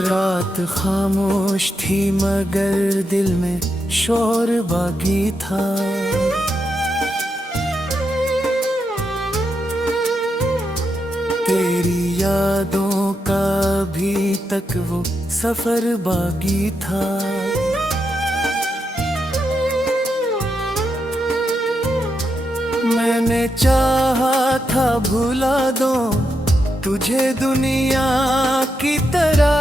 रात खामोश थी मगर दिल में शोर बाकी था। तेरी यादों का अभी तक वो सफर बाकी था। मैंने चाहा था भुला दो तुझे दुनिया की तरह,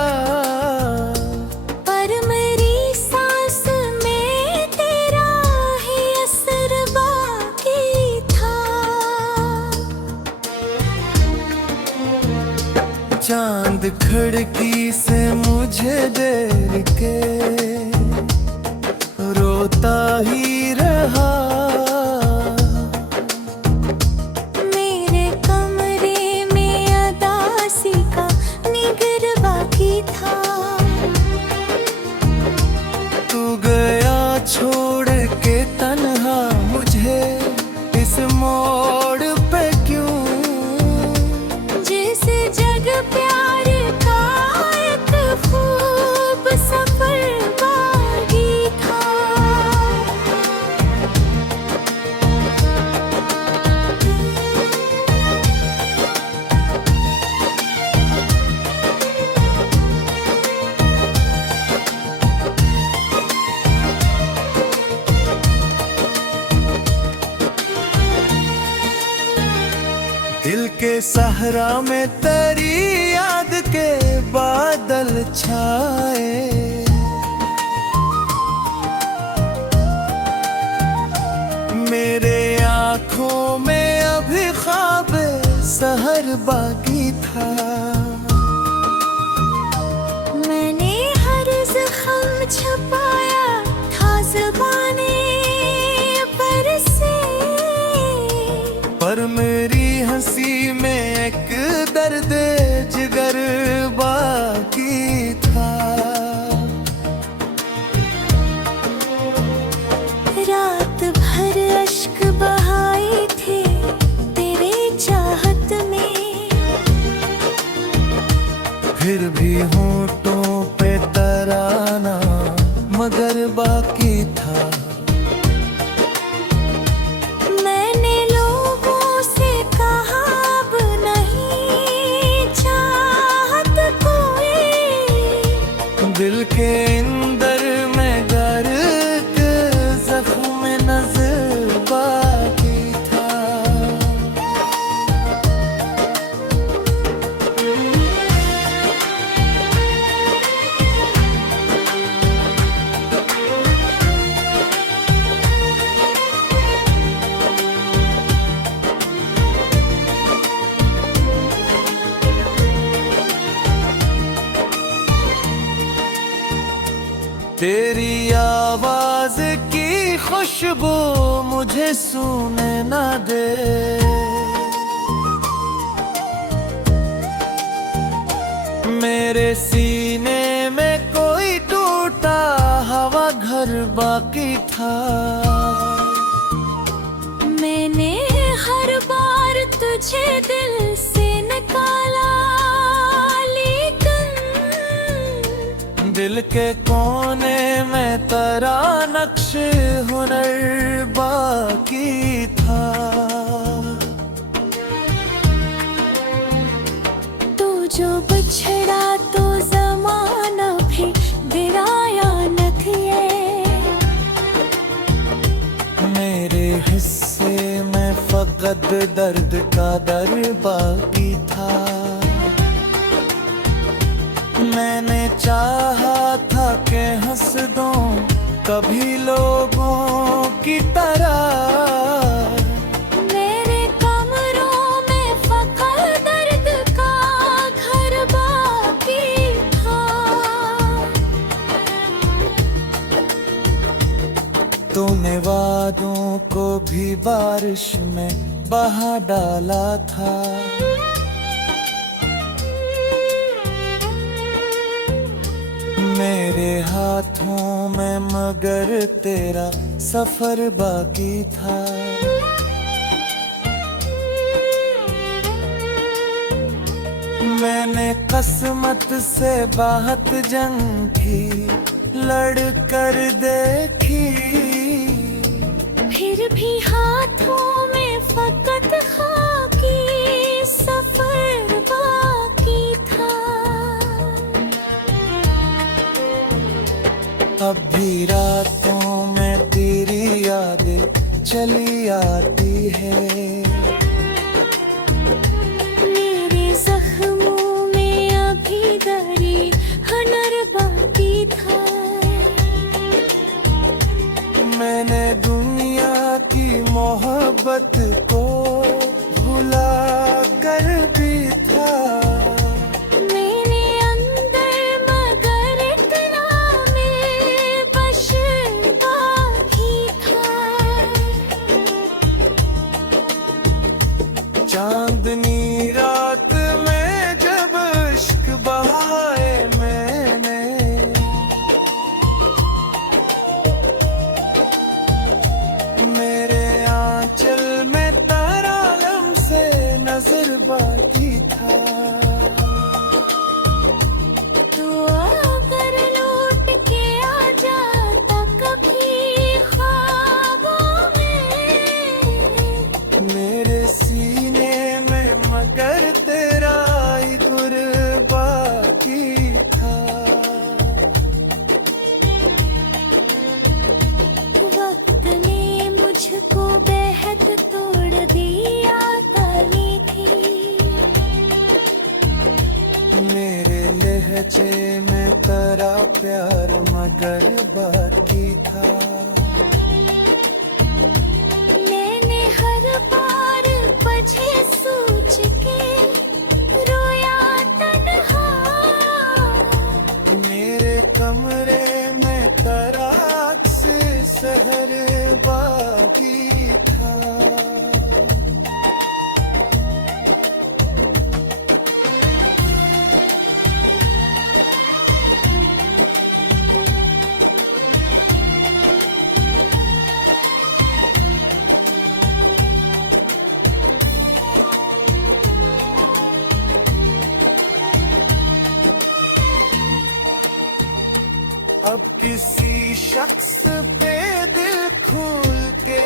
पर मेरी सांस में तेरा ही असर बाकी था। चांद खिड़की से मुझे देख के रोता ही रहा। तू गया छोड़ के तन्हा मुझे इस मोड़ पे क्यों? जिस जग प्यार का एक खूब सफर बाकी था। दिल के सहरा में तेरी याद के बादल छाए। मेरे आँखों में अभी ख्वाब सहर बाकी था। मैंने हर जख्म छुपाया था ज़ुबाने पर से, पर मेरी हंसी में एक दर्द जिगर बाकी था। रात भर अश्क बहाए थे तेरे चाहत में, फिर भी होठों पे तराना मगर बाकी था। दिल के अंदर में गर्क जख्म नज़र बाकी था। तेरी आवाज की खुशबू मुझे सूने ना दे। मेरे सीने में कोई टूटा हवा घर बाकी था। मैंने हर बार तुझे दिल से निकाला, दिल के कोने में तेरा नक्श हुनर बाकी था। तू जो बिछड़ा तो ज़माना भी गिराया न थिए। मेरे हिस्से में फकत दर्द का दर बाकी था। मैंने चाहा था कि हंस दूं कभी लोगों की तरह। मेरे कमरों में फकत दर्द का घर बाकी था। तूने वादों को भी बारिश में बहा डाला था। मेरे हाथों में मगर तेरा सफर बाकी था। मैंने किस्मत से बात जंग की, लड़ कर देखी, फिर भी हाथों में फकत खाकी सफर बाकी था। अब भी रातों में तेरी यादें चली आती है। मेरे जख्मों में अभी दरी हनर बाकी था। मैंने दुनिया की मोहब्बत को भुला कर भी था। मेरे अंदर मगर इतना में बश बाकी था। चांदनी रात में जब इश्क बहाए मैंने, मेरे आंचल में तारा लम्से नजर बाकी था। तू अगर लौट के आ जाता कभी ख्वाबों में, मेरे सीने में मगर तेरा ही गुर बाकी था। वक्त ने मुझको बेहद तोड़ दिया ताली थी। मेरे लहजे में तेरा प्यार मगर बाकी था। मैंने हर बार पछे सोच के रोया तन्हा। मेरे कमरे में तेरा अक्स सहर बाकी था। अब किसी शख्स पे दिल खोल के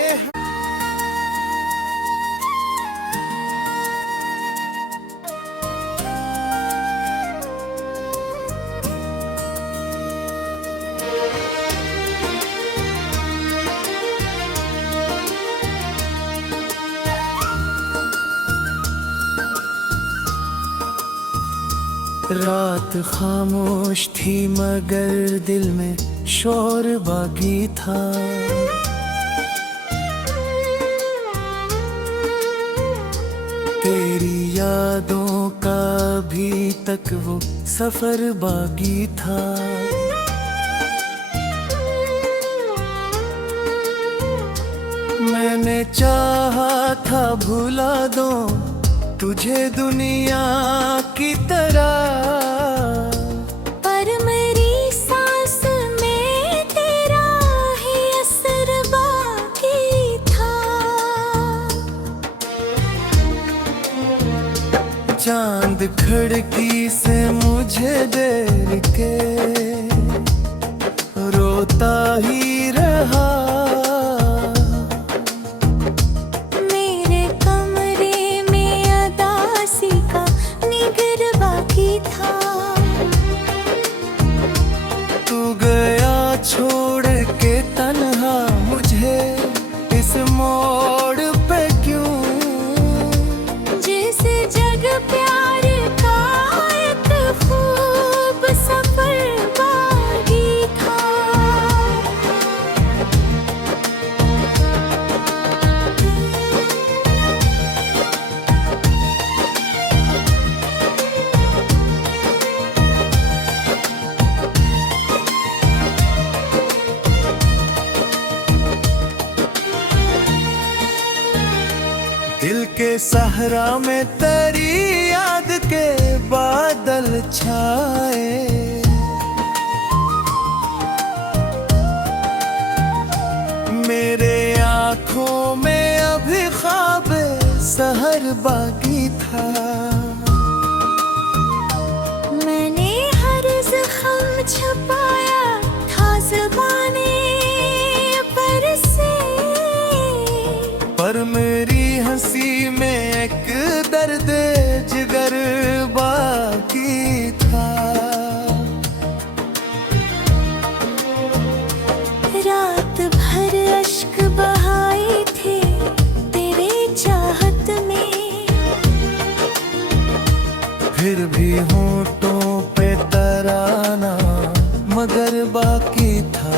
रात खामोश थी मगर दिल में शोर बाकी था। तेरी यादों का अभी तक वो सफर बाकी था। मैंने चाहा था भुला दूं तुझे दुनिया की तरह, पर मेरी सांस में तेरा ही असर बाकी था। चांद खिड़की से मुझे देख के रोता ही रहा। मेरे कमरे में अदासी का निगर बाकी था। तू गया छोड़ के तन्हा मुझे इस मोड़ पे क्यों। जिस जग प्यार का एक खूब सफर बाकी था। दिल के सहरा में तेरी याद के बादल छाए। मेरे आँखों में अभी ख्वाब सहर बाकी था। हंसी में एक दर्द जिगर बाकी था। रात भर अश्क बहाए थे तेरे चाहत में, फिर भी होठों पे तराना मगर बाकी था।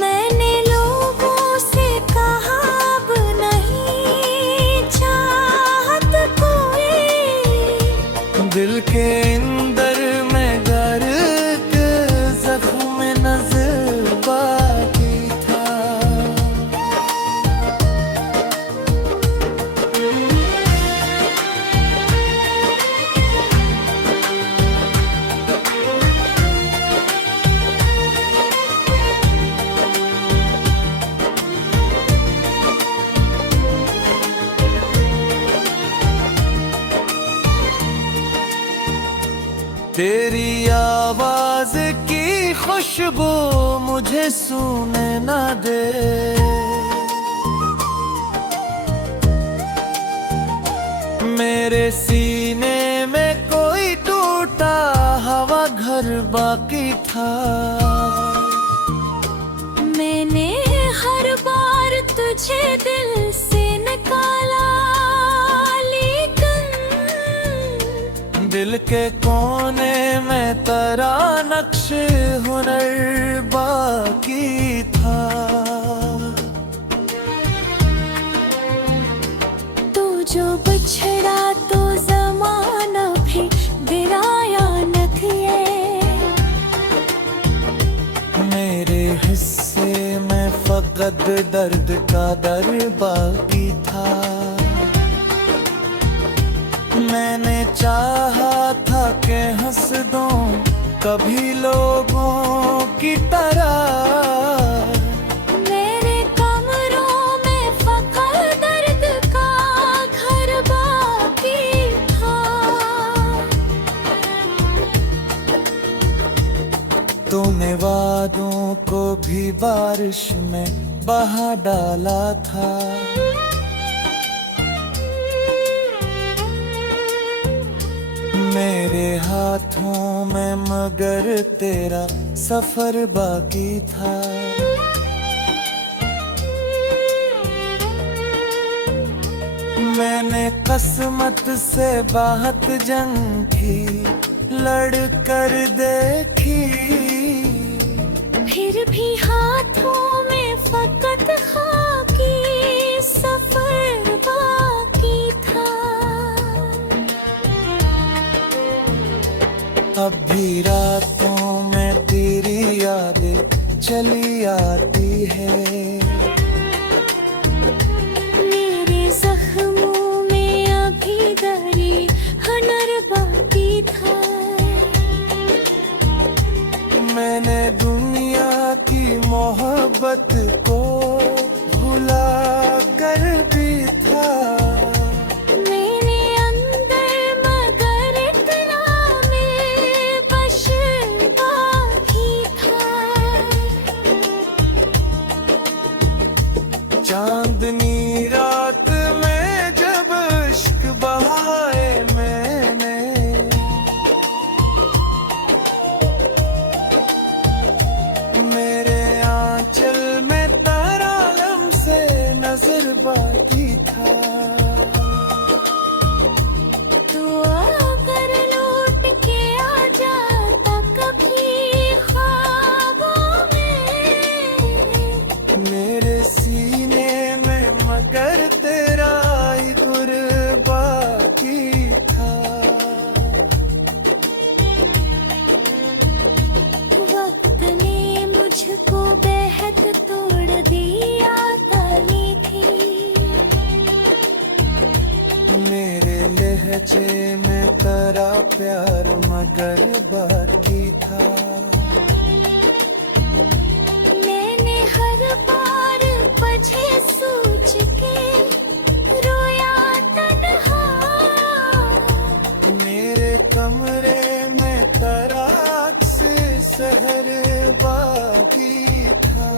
मैंने लोगों से कहा अब नहीं चाहत कोई, दिल के अंदर में गर्क जख्म नजर बाकी था। तेरी आवाज की खुशबू मुझे सूने ना दे, मेरे सीने में कोई टूटा हवा घर बाकी था। मैंने हर बार तुझे दिल से निकाला, लेकिन दिल के कोने में तेरा नक्श हुनर बाकी था। तू जो बिछड़ा तो जमाना भी गिराया न थिए, मेरे हिस्से में फकत दर्द का दर बाकी था। मैंने चाहा था कि हंस दूं कभी लोगों की तरह, मेरे कमरों में फकत दर्द का घर बाकी था। तूने वादों को भी बारिश में बहा डाला था। मेरे हाथों में मगर तेरा सफर बाकी था। मैंने किस्मत से बहुत जंग भी लड़ कर देखी, फिर भी हाथों में फकत खाकी सफर बाकी था। अब भी रातों में तेरी यादें चली आती है, मेरे जख्मों में अभी दरी हुनर बाकी था। मैंने दुनिया की मोहब्बत को भुला कर भी था। मेरे अंदर मगर इतना में बश बाकी था। चांदनी रात में जब इश्क बहाए मैंने, मेरे आंचल में तारा लम्से नजर बाकी था। तू अगर लौट के आ जाता कभी ख्वाबों में, मेरे सीने में मगर तेरा ही गुर बाकी था। वक्त ने मुझको बेहद तोड़ दिया तली थी, मेरे लहजे में तेरा प्यार मगर बाकी था। मैंने हर बार पछे सोच के रोया तन्हा, मेरे कमरे में तेरा अक्स सहर बाकी था।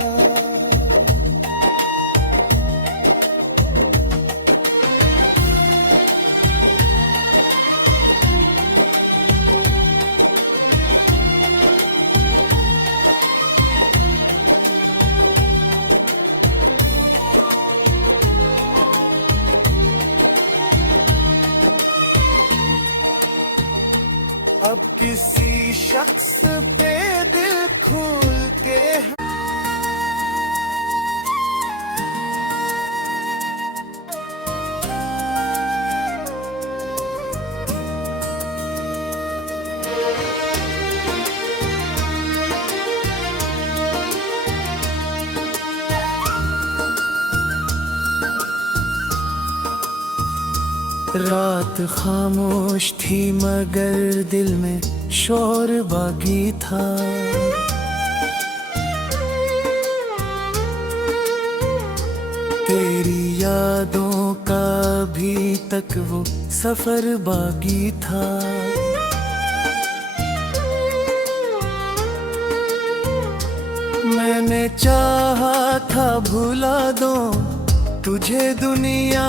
किसी शख्स पे दिल खोल के रात खामोश थी मगर दिल में शोर बाकी था। तेरी यादों का अभी तक वो सफर बाकी था। मैंने चाहा था भुला दो तुझे दुनिया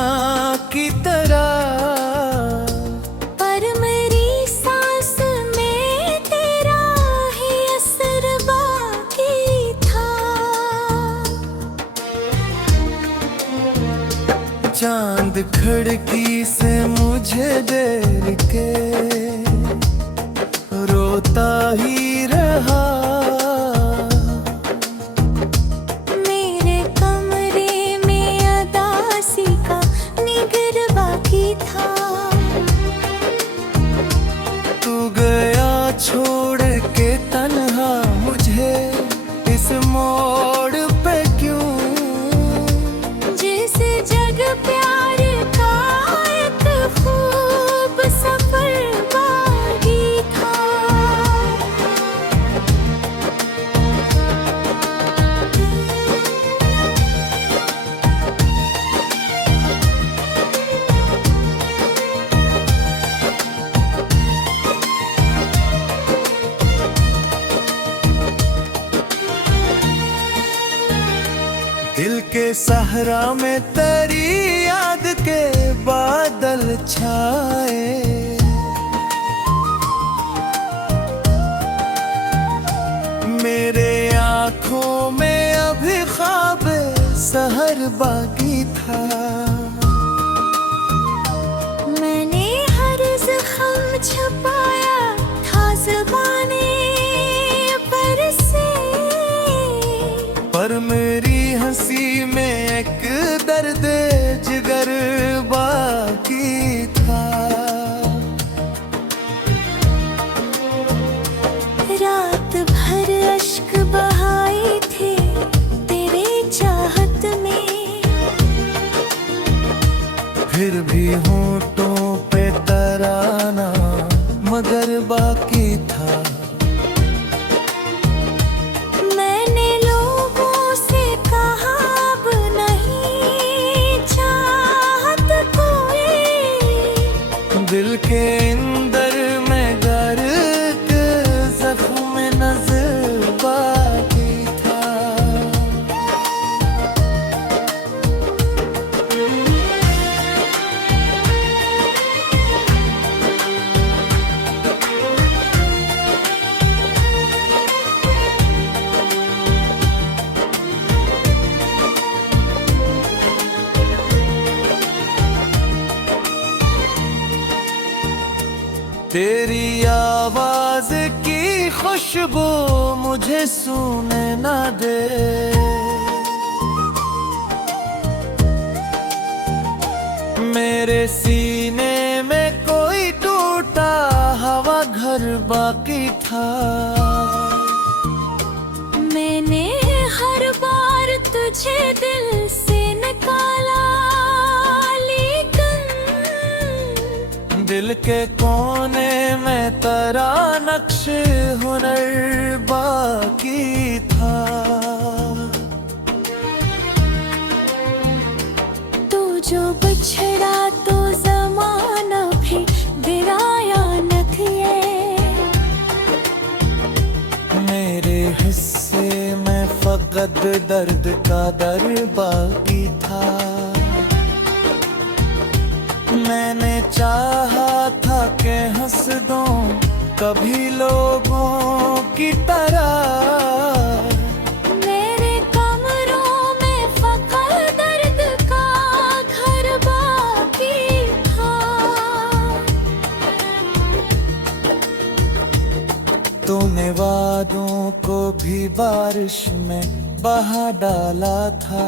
की तरह, पर मेरी सांस में तेरा ही असर बाकी था। चांद खिड़की से मुझे देख के रोता ही रहा। तू गया छोड़ के तन्हा मुझे इस मोड़ पे क्यों। जिस जग प्यार का एक खूब सफर बाकी था। दिल के सहरा में तेरी याद के बादल छाए। मेरे आँखों में अभी ख्वाब सहर बाकी था। मैंने हर जख्म छुपाया था ज़ुबाने पर से, पर मेरी हंसी में एक दर्द जिगर बाकी था। रात भर अश्क बहाए थे तेरे चाहत में, फिर भी होठों पे तराना मगर बाकी था। मैंने लोगों से कहा अब नहीं चाहत कोई। दिल के अंदर में गर्क जख्म नजर बाकी था। तेरी आवाज की खुशबू मुझे सूने ना दे। मेरे सीने में कोई टूटा हवा घर बाकी था। मैंने हर बार तुझे दिल से निकाला, दिल के कोने में तेरा नक्श हुनर बाकी था। तू जो बिछड़ा तो ज़माना भी गिराया न थिए। मेरे हिस्से में फकत दर्द का दर बाकी था। मैंने चाहा था कि हंस दूं कभी लोगों की तरह। मेरे कमरों में फकत दर्द का घर बाकी था। वादों को भी बारिश में बहा डाला था।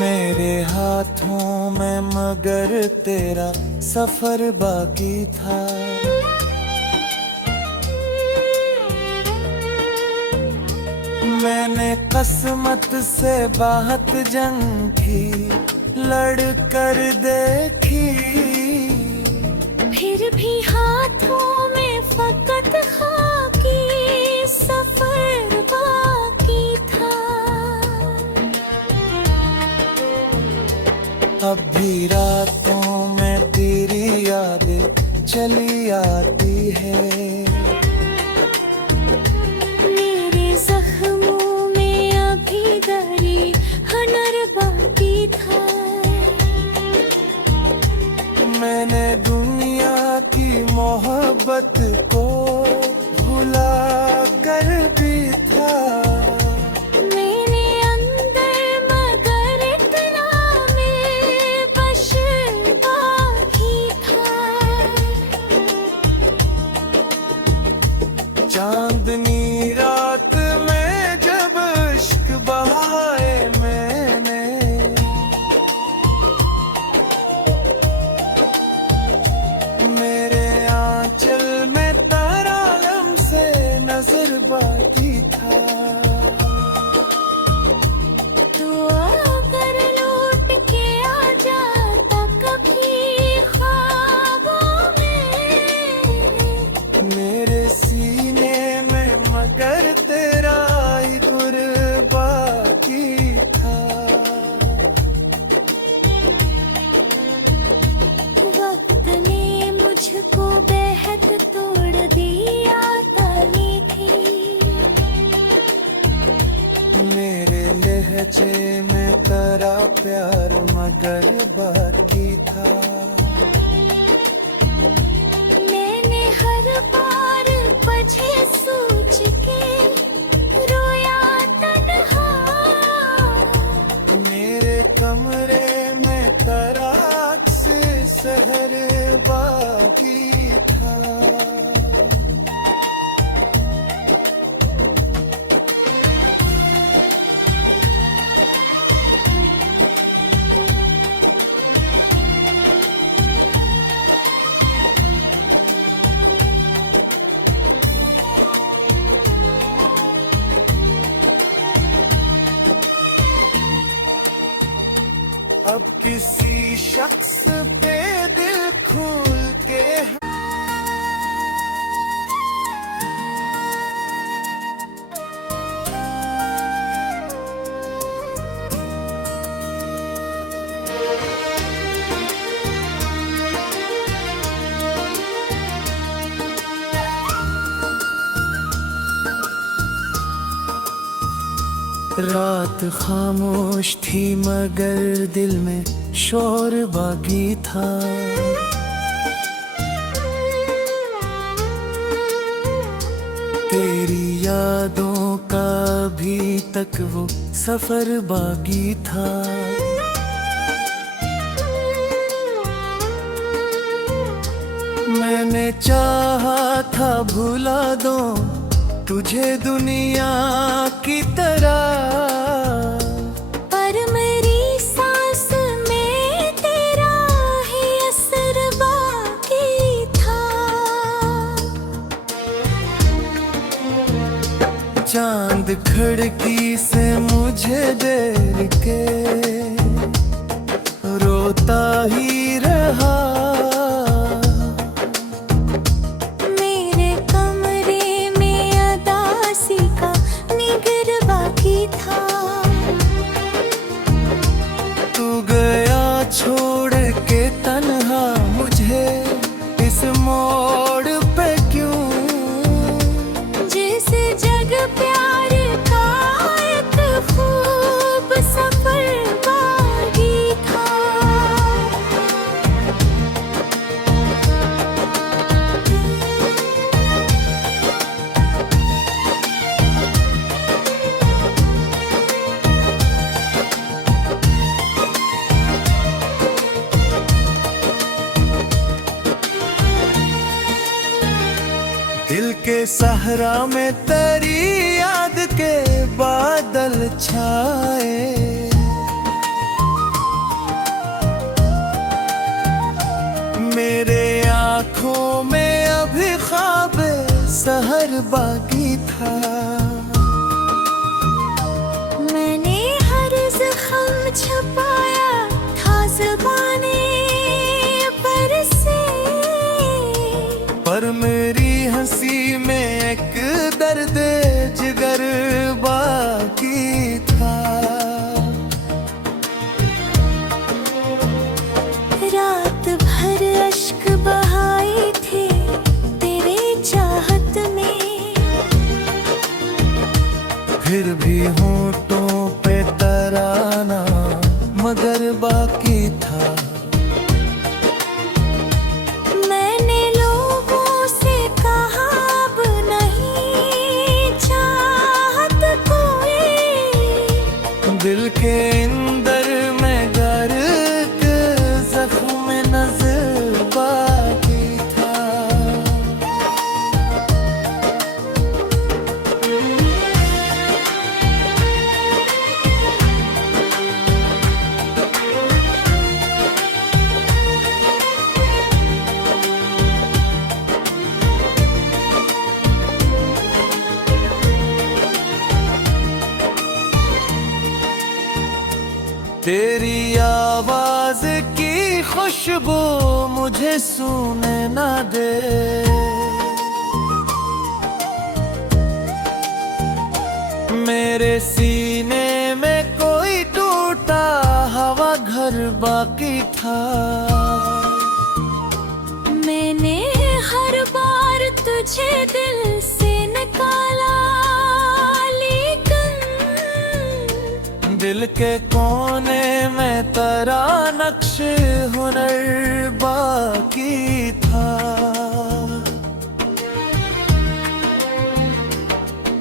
मेरे हाथों में मगर तेरा सफर बाकी था। मैंने किस्मत से बहुत जंग की, लड़ कर देखी, फिर भी हाथों में फकत खाकी सफर बाकी था। अब भी रातों में तेरी यादें चली आती है। मेरे जख्मों में अभी दरी हनर बाकी था। मैंने दुनिया की मोहब्बत को भुला कर भी था। मेरे अंदर मगर इतना में बश बाकी था। चांदनी रात में जब इश्क बहाए मैंने, मेरे आंचल में तारालम से नजर बाकी था। तू अगर लौट के आ जाता कभी ख्वाबों में, मेरे सीने में मगर तेरा ही गुर बाकी था। वक्त ने मुझको बेहद तोड़ दिया ताली थी। मेरे लहजे में तेरा प्यार मगर बाकी था। मैंने हर बार पछे सोच के रोया तन्हा। मेरे कमरे में तेरा अक्स सहर बाकी था। अब किसी शख्स पे दिल खोल के रात खामोश थी मगर दिल में शोर बाकी था। तेरी यादों का अभी तक वो सफर बाकी था। मैंने चाहा था भुला दो तुझे दुनिया की तरह, पर मेरी सांस में तेरा ही असर बाकी था। चांद खिड़की से मुझे देख के रोता ही रहा। तू गया छोड़ के तन्हा मुझे इस मोड़ पे क्यों। जिस जग प्यार का एक खूब सफर बाकी था। सहरा में तेरी याद के बादल छाए, मेरे आँखों में अभी ख्वाब सहर बाकी था। मैंने हर जख्म छुपाया था ज़ुबाने पर से, पर मेरी हंसी में एक दर्द जिगर बाकी था। रात भर अश्क बहाए थे तेरे चाहत में, फिर भी होठों पे तराना मगर बाकी था। मैंने लोगों से कहा अब नहीं चाहत कोई, दिल के अंदर में गर्क जख्म नजर बाकी था। तेरी आवाज की खुशबू मुझे सूने ना दे, मेरे सीने में कोई टूटा हवा घर बाकी था। मैंने हर बार तुझे दिल से निकाला, लेकिन दिल के कोने में तेरा नक्श हुनर बाकी था।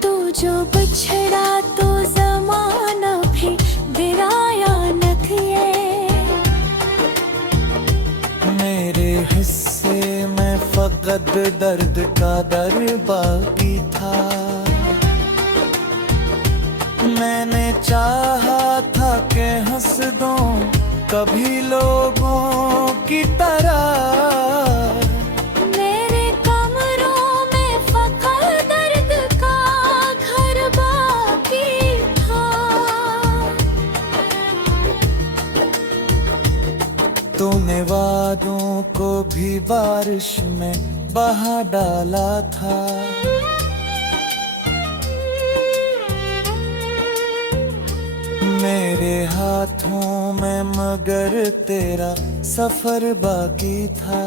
तू जो बिछड़ा तो ज़माना भी गिराया न थिए, मेरे हिस्से में फकत दर्द का दर बाकी था। मैंने चाहा था कि हंस दूं कभी लोगों की तरह, मेरे कमरों में फकत दर्द का घर बाकी था। तूने वादों को भी बारिश में बहा डाला था। मेरे हाथों में मगर तेरा सफर बाकी था।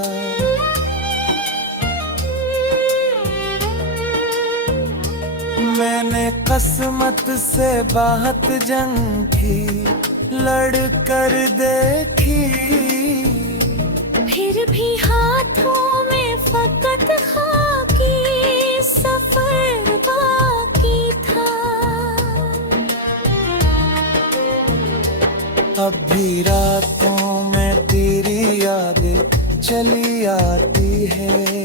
मैंने किस्मत से बात जंग की लड़ कर देखी, फिर भी हाथों में फकत खाकी सफर बाकी था। अब भी रातों में तेरी यादें चली आती है।